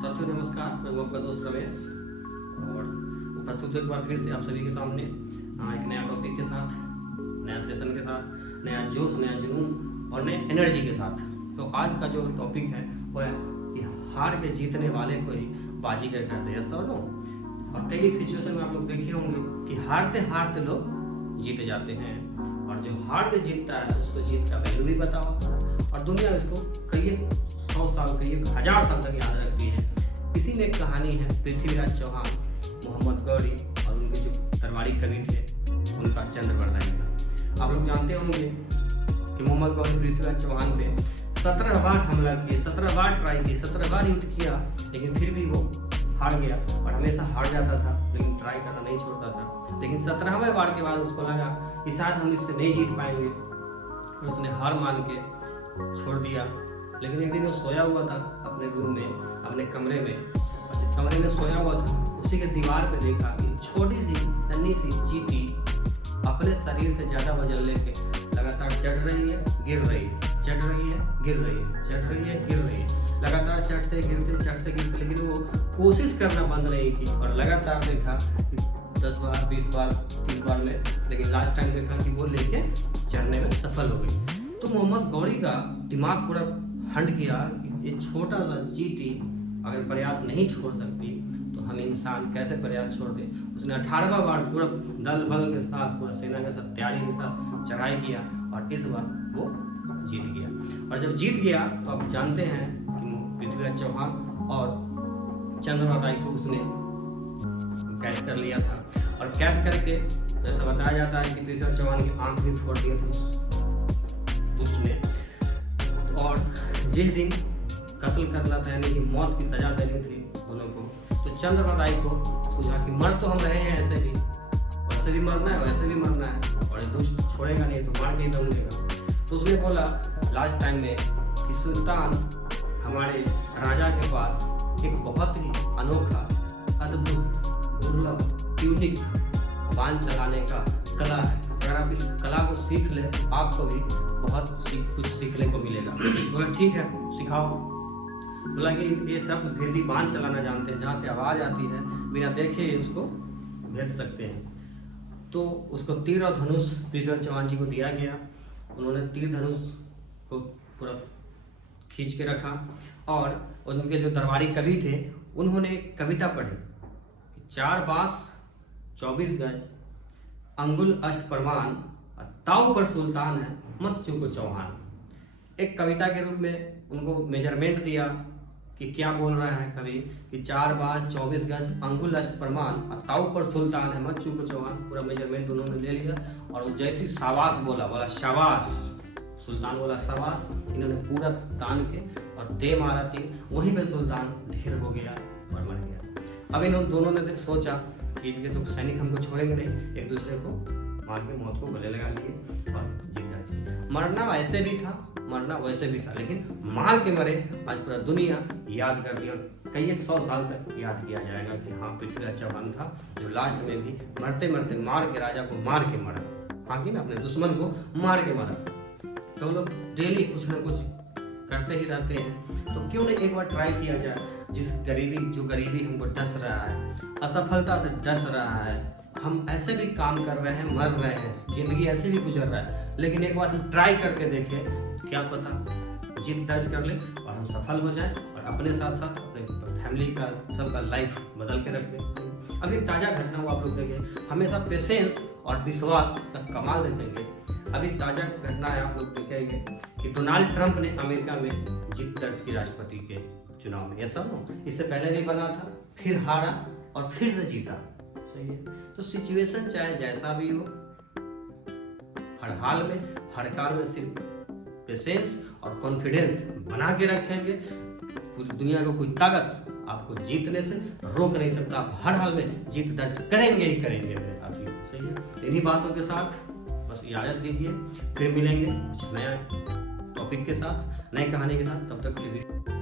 साथियों नमस्कार, मैं हूं आपका दोस्त रमेश और उपस्थित एक बार फिर से आप सभी के सामने एक नया टॉपिक के साथ, नया सेशन के साथ, नया जोश, नया जुनून और नए एनर्जी के साथ। तो आज का जो टॉपिक है वो है कि हार के जीतने वाले को ही बाजीगर कहते हैं। सर नो, और कई एक सिचुएशन में आप लोग देखे होंगे कि हारते हारते लोग जीत जाते हैं और जो हार के जीतता है उसको जीत का वैल्यू भी पता होता है और दुनिया इसको कई 100 साल, कई 1000 साल तक याद रखती है। इसी में एक कहानी है पृथ्वीराज चौहान, मोहम्मद गौरी और उनके जो दरबारी कवि थे उनका चंद्रवरदायी था। आप लोग जानते होंगे कि मोहम्मद गौरी पृथ्वीराज चौहान पे 17 बार हमला किए, 17 बार ट्राई किए, 17 बार युद्ध किया, लेकिन फिर भी वो हार गया और हमेशा हार जाता था, लेकिन ट्राई करना नहीं छोड़ता था। लेकिन 17वें बार के बाद उसको लगा कि शायद हम इससे नहीं जीत पाएंगे और उसने हार मान के छोड़ दिया। लेकिन एक दिन वो सोया हुआ था अपने रूम में, अपने कमरे में, और जिस कमरे में सोया हुआ था उसी के दीवार पे देखा कि छोटी सी नन्ही सी चींटी अपने शरीर से ज़्यादा वजन लेके लगातार चढ़ रही है, गिर रही है, चढ़ रही है, गिर रही है, चढ़ रही है, गिर रही है, लगातार चढ़ते गिरते, लेकिन वो कोशिश करना बंद नहीं की और लगातार देखा कि 10 बार, 20 बार, 30 बार में, लेकिन लास्ट टाइम देखा कि वो लेके चढ़ने में सफल हो गई। तो मोहम्मद गौरी का दिमाग पूरा हंट किया कि ये छोटा सा चींटी अगर प्रयास नहीं छोड़ सकती तो हम इंसान कैसे प्रयास छोड़ दें। उसने 18वां बार पूरा दल बल के साथ, पूरा सेना के साथ, तैयारी के साथ चढ़ाई किया और इस बार वो जीत गया। और जब जीत गया तो आप जानते हैं कि पृथ्वीराज चौहान और चंद्रवरदायी को उसने कैद कर लिया था और कैद करके जैसा बताया जाता है कि पृथ्वीराज चौहान की आंख भी फोड़ दिया था दुष्ट ने। और जिस दिन कत्ल करना था, यानी कि मौत की सजा देनी थी दोनों को, तो चंद्रवरदायी को सूझा कि मर तो हम रहे हैं, ऐसे भी वैसे भी मरना है, वैसे भी मरना है और दुष्ट छोड़ेगा नहीं तो मार के ही दम लेगा। तो उसने बोला लास्ट टाइम में कि सुल्तान, हमारे राजा के पास एक बहुत ही अनोखा, अद्भुत, दुर्लभ, यूनिक बाण चलाने का कला है। अगर आप इस कला को सीख ले आपको भी बहुत कुछ सीखने को मिलेगा। बोला ठीक है सिखाओ। बोला कि ये सब भेदी बाण चलाना जानते हैं, जहाँ से आवाज़ आती है बिना देखे उसको भेद सकते हैं। तो उसको तीर और धनुष पृथ्वीराज चौहान जी को दिया गया। उन्होंने तीर धनुष को पूरा खींच के रखा और उनके जो दरबारी कवि थे उन्होंने कविता पढ़ी, 4 बांस 24 गज, अंगुल अष्ट प्रमाण, ताऊ पर सुल्तान है, मत चूको चौहान। एक कविता के रूप में उनको मेजरमेंट दिया कि क्या बोल रहा है कवि कि 4 बांस 24 गज, अंगुल अष्ट प्रमाण, ताऊ पर सुल्तान है, मत चूको चौहान। पूरा मेजरमेंट उन्होंने ले लिया और वो जैसी शाबाश बोला शाबाश, सुल्तान बोला शाबाश। इन्होंने पूरा तान के और दे मारा तीर, वहीं पे सुल्तान ढेर हो गया और मर गया। अब इन दोनों ने सोचा कि इनके तो सैनिक हमको छोड़ेंगे नहीं, एक दूसरे को मार के मौत को गले लगा लिए और जीतना चाहिए। मरना ऐसे भी था, मरना वैसे भी था, लेकिन मार के मरे। आज पूरा दुनिया याद कर दिया, कई 100 साल तक याद किया जाएगा कि हाँ पृथ्वीराज चौहान था जो लास्ट में भी मरते मरते मार के, राजा को मार के मरा। हाँ कि ना, अपने दुश्मन को मार के मरा। तो हम लोग डेली कुछ ना कुछ करते ही रहते हैं, तो क्यों नहीं एक बार ट्राई किया जाए। जो गरीबी हमको डस रहा है, असफलता से डस रहा है, हम ऐसे भी काम कर रहे हैं, मर रहे हैं, जिंदगी ऐसे भी गुजर रहा है, लेकिन एक बार हम ट्राई करके देखें, क्या पता जीत दर्ज कर ले और हम सफल हो जाएं और अपने साथ साथ अपने फैमिली का, सबका लाइफ बदल के रख दें। अभी ताज़ा घटना हुआ आप लोग देखें, हमेशा पेशेंस और विश्वास का कमाल देखेंगे। अभी ताज़ा घटना है, आप लोग देखेंगे कि डोनाल्ड ट्रंप ने अमेरिका में जीत दर्ज की राष्ट्रपति के चुनाव में। ऐसा हो, इससे पहले नहीं बना था, फिर हारा और फिर से जीता। सही है। तो सिचुएशन चाहे जैसा भी हो, हर हाल में, हर काल में सिर्फ पेशेंस और कॉन्फिडेंस बना के रखेंगे, पूरी दुनिया को कोई ताकत आपको जीतने से रोक नहीं सकता। आप हर हाल में जीत दर्ज करेंगे ही करेंगे मेरे साथियों। सही है। इन्हीं बातों के साथ बस इजाजत दीजिए, फिर मिलेंगे कुछ नया टॉपिक के साथ, नई कहानी के साथ। तब तक के लिए